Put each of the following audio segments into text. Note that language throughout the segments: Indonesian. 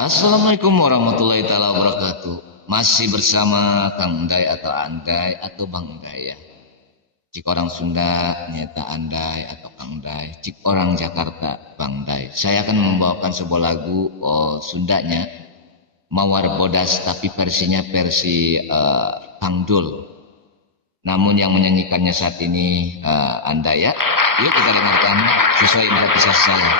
Assalamualaikum warahmatullahi taala wabarakatuh. Masih bersama Kang Endai atau Andai atau Bang Endai ya. Cik orang Sunda nyata Andai atau Kang Endai, cik orang Jakarta Bang Endai. Saya akan membawakan sebuah lagu Sundanya Mawar Bodas, tapi versinya versi Pangdul. Namun yang menyanyikannya saat ini Andai ya. Yuk kita dengarkan sesuai improvisasi saya.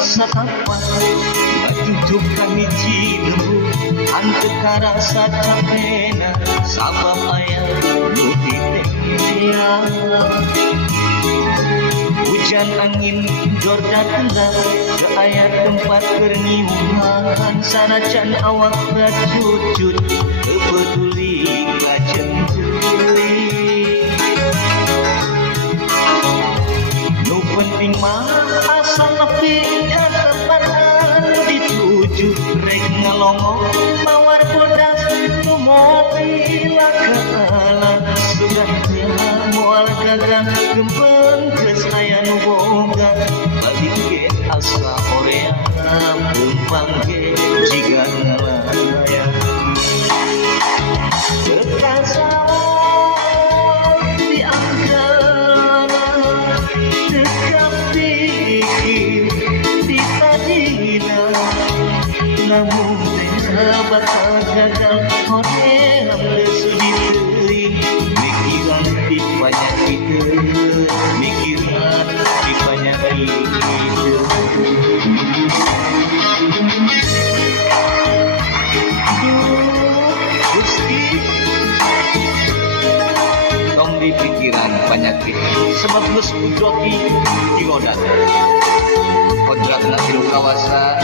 Satapan matujukan hiji lembu antekara satapena sabab ayah nu ditemia hujan angin jordan gelap ke ayat tempat kerniuhan sanajan awak rajucut kepeduli kajeng nu penting mah asal nepi ka tepanan dituju rek ngelongo mawar bodas nu mobil kaala sudah moal gagang gempeng geus aya nu boga balik ge asa hoream gempang ge jiga ngalaya namun bakal gagal hoream sudi teuing mikiran di panyakit mikiran di panyakit Gusti tong di pikiran penyakit sebab geus udoti jigodat kodratna tilu kawasa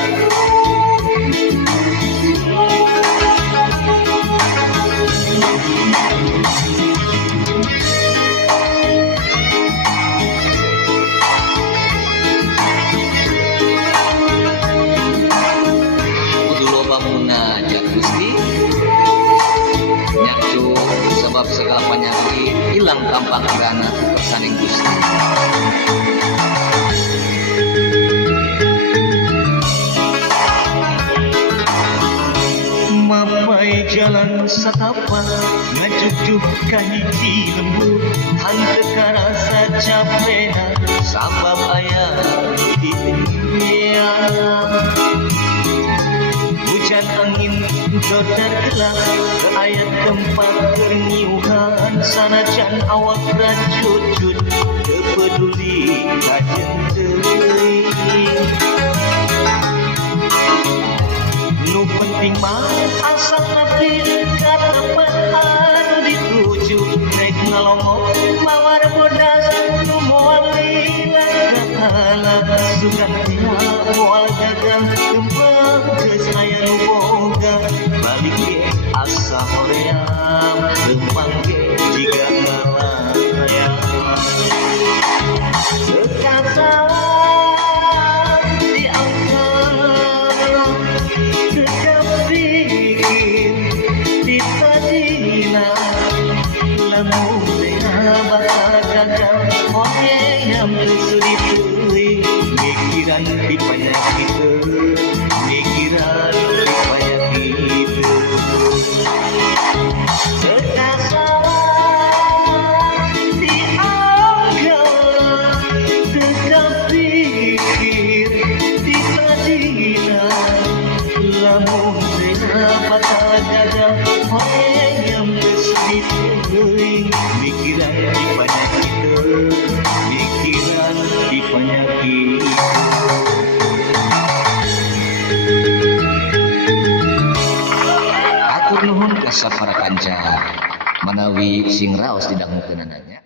sebab segala penyakit hilang tanpa kirana kesaning Gusti. Mamai jalan satapan ngajujuk ka hiji lembu hanteu rasa capena sabab aya di dunia hujan angin jordan gelap ke ayat tempat kerniuhan sanajan awak rajucut kepeduli kajeng teuing nu penting mah asal nepi ka tempat dituju rek ngelongo mawar bodas nu moal lila kaala sugan moal gagang gempeng geus aya nu boga balik ge asa hoream gempang ge jiga ngalaya kekasawan diangkat kekepikir ditadina lamun bakal gagal hoream sudi teuing mikiran di penyakit mikiran di penyakit kekasawan diangkat kekepikir ditadina lamun bakal gagal hoream sudi teuing mikiran di penyakit mikiran di penyakit Atur nuhun ka sapara kanca manawi sing raos didangkeunana nya.